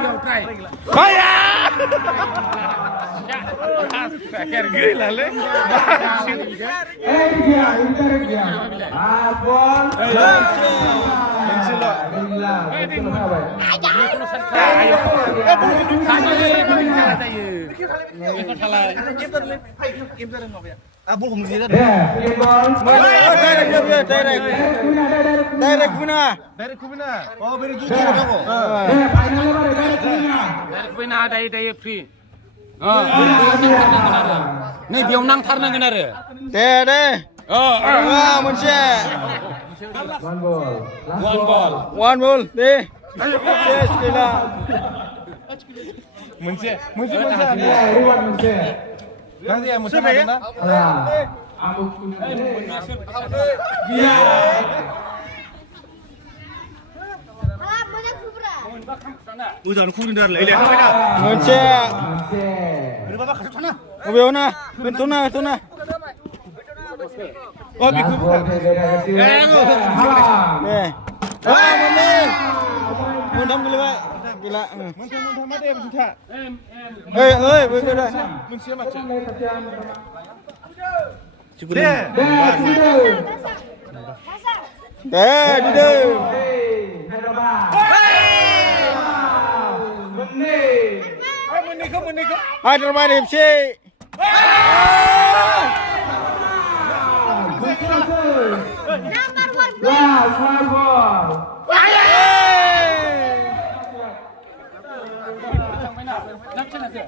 Fire! Gila le. Dia, inter dia. Bol. Direct guna. Oh, beri jujur kamu. Direct guna, dari free. Nih biar nangtarnaंगोन आरो दे मोनसे one ball दे yes gila मोनसे Nanti yang musuh mana? 우선 쿠린다 레이레 मोनसे बबेयावना बेनथ'ना Oh, biku. मोनथाम गोलैबाय गैला Muntah mati ya Muntah. बेखौदा Muntah mati. Dide. Hai terbaik FC.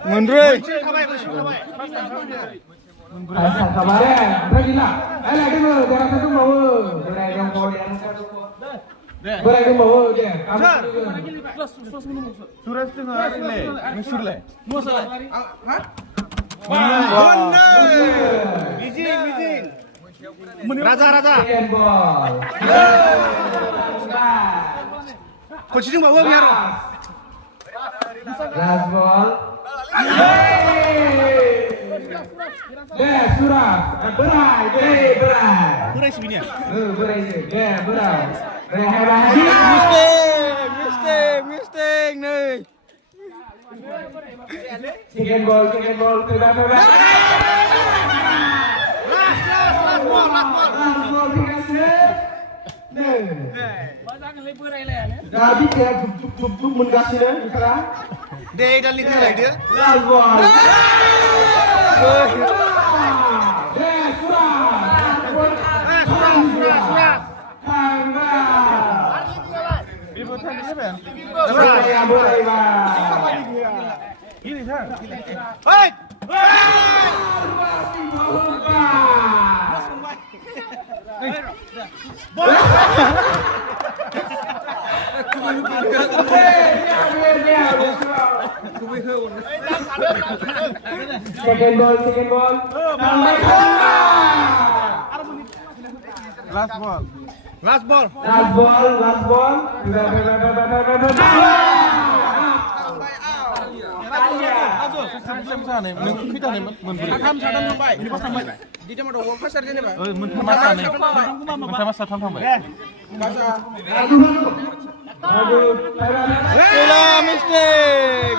Mundur. Kemarin, gila. Lagi mau, jangan satu mau. Yang mau Beragam bawa dia. Surat tengah le, mesur le. Musalah. Bijing. Raja. Coach ini bawa biar. Last ball. Surat. Berai. Berai sini ya. Berai. Mistake nih. Second ball. Last ball Jadi kayak duk menggasih sekarang. Dia dah lihat dia. Last ball. Boleh. Ini kan. Baik. Second ball. Last ball. Mistake.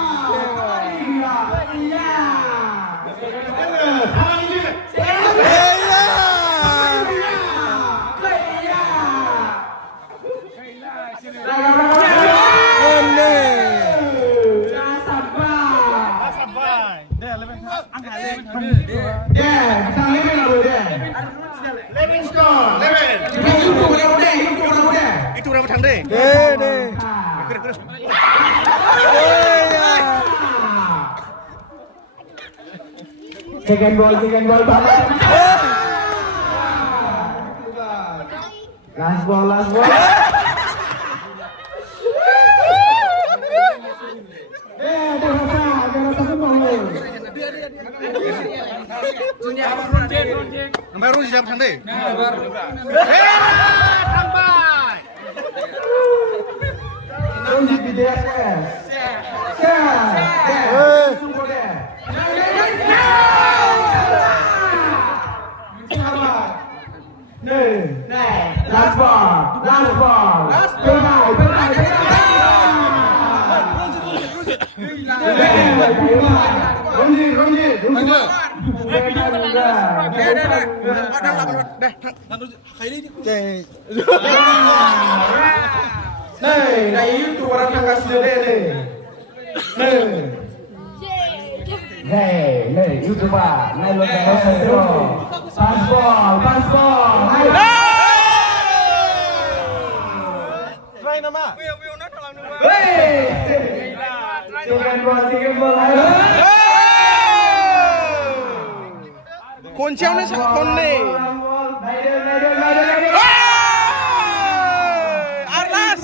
Itu berapa tang deh? Second ball. Last ball. Baru siap tang deh. Last ball. Này itu orang yang kasih deh. Nih, itu Pak. Nih lo paspor. Try nama. Chicken ball. Kuncinya nih sakon nih. Alas.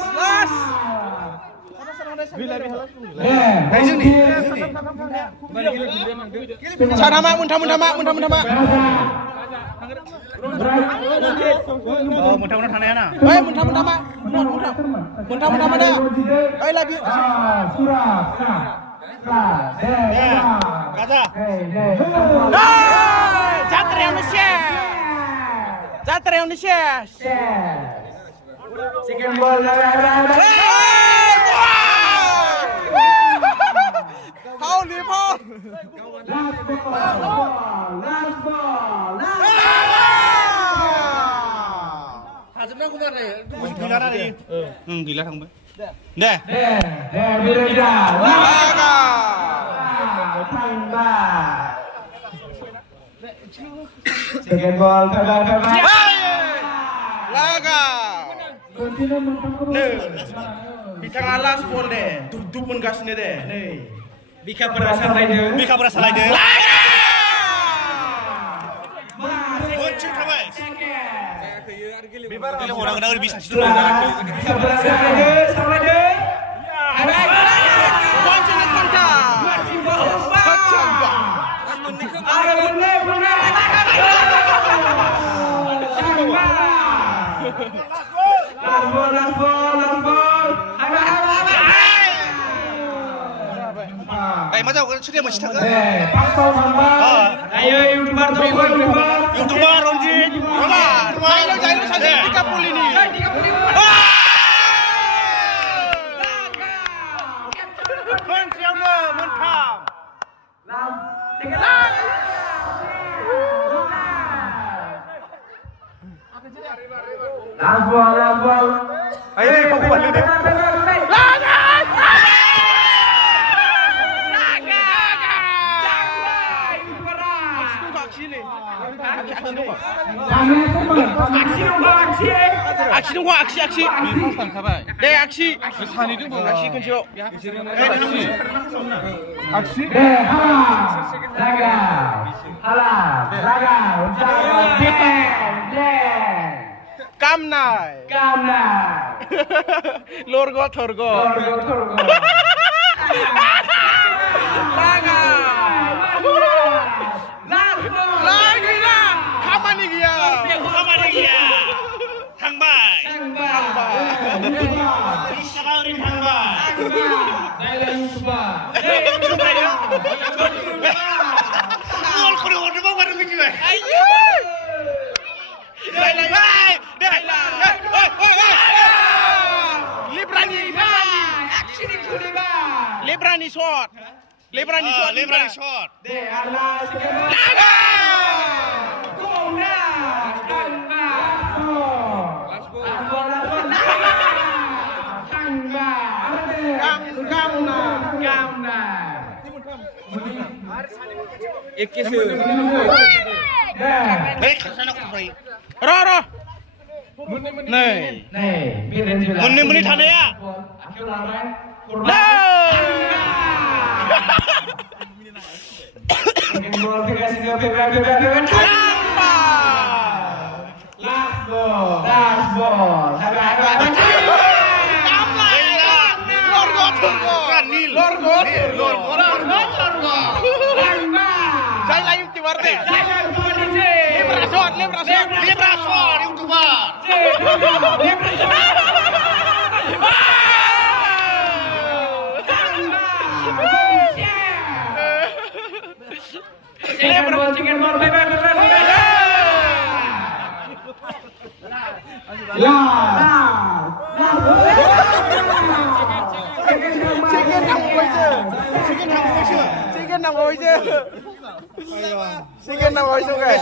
Sana mak, muntah mak. Oh, muntah sana ya na. Hei, muntah mak. Muntah mana? Hei, lagi. Surah. Kaza. Jatra Indonesia. Chicken ball. Holy ball. Last ball. Gila tadi. Gila thằng bé. Nè. Beda. Laga. Thằng ba. Chicken ball. Laga. Nih. Bisa ngalas ball deh. Duduk pun gas nih deh. Nih. Bika berasa lagi. Laga. Muncul kembali. Bila orang kenal bisa situ. Last ball. Macam sudah masih tak? Pasal tambah. Ayo YouTuber. YouTuber Ronjit. Jalan saja 30 ini. Last ball. Ayo, kau balik deh. Aksi dong, aksi. Deh, aksi. Aksi kencok. Aksi. Raga. Kamnai. Lorgo thorgo. Laga. Lagi lah. Kamani dia. Hangbai. Bisa kaurin hangbai. Gol kau udah mau baru lagi. Ayo. Lebrani shot. Rara. Nih. Menit ada ya? Last ball. Saya lagi di Marte. Librasor, YouTuber. Chicken ball. Chicken Chicken nang oi chứ. Chicken nang oi chứ cái.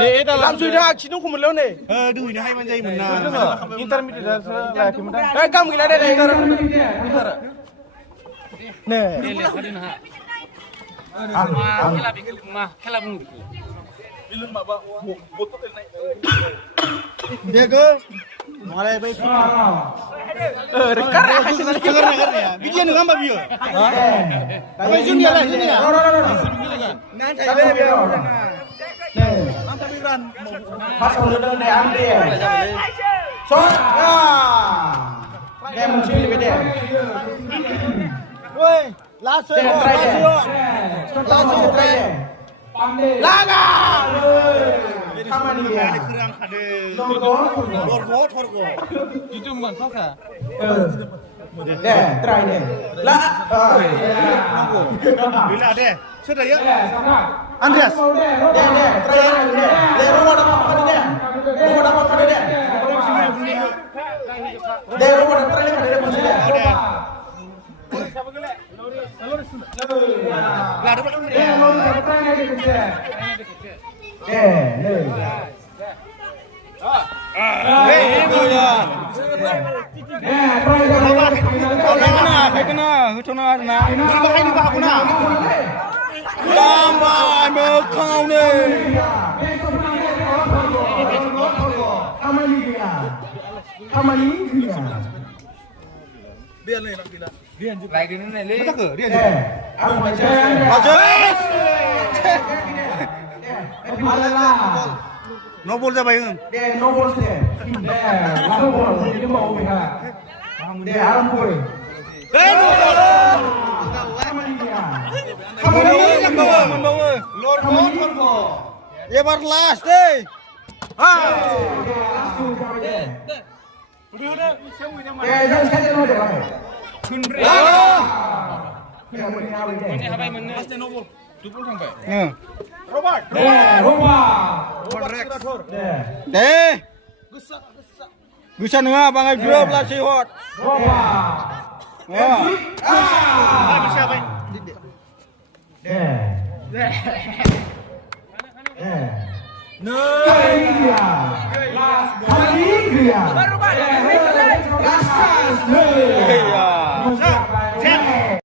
Để đó Làm suy ra chín không một lớn này. Duh, ini hai manjai menna. intermediate lah kita. Cái cam gila đây này. Nè. Dia lihat tadi nah. Kelab mung. Dia ke mulai baik. Rekar kasih lagi. Dengar ya. Bijian dengan apa bio? Apa junior lah, junior. Nanti saya biar. Nih, Mantap Ibran. pas udah deh Andre. Shot. Dia mencuri beda. Woi, last Dia try deh. Langsung try deh. Laga. Sama dia. kurang ada. Lord Lord Torgo. Itu man fasa. Deh, try deh. Lah. Bila deh. Sudah ya. Andreas. Deh, try deh. Deh, rumah dapat kali deh. Rumah dapat kali deh. Deh, rumah dapat kali deh. Udah. Lah dapat kan. Deh, mau dapat kali deh. Deh. Kai kena, hutuna na. Dipakai di bahaku na. Lambai mekau ni. Biar ni nak bila. Lagi ni ni. Betul ke? Dia. Aku baca. Nobol dah bayang. Dia nombor dia. Nombor dia mau mereka. Dia alam boy. Membawa. Lord Torgo. Ya bar last deh. Ini apa yang mana? Pasti nombor. 20 sampai. Robert. Deh. Bisa dengar bangai grup lah si hot. Bisa baik. Kali dia.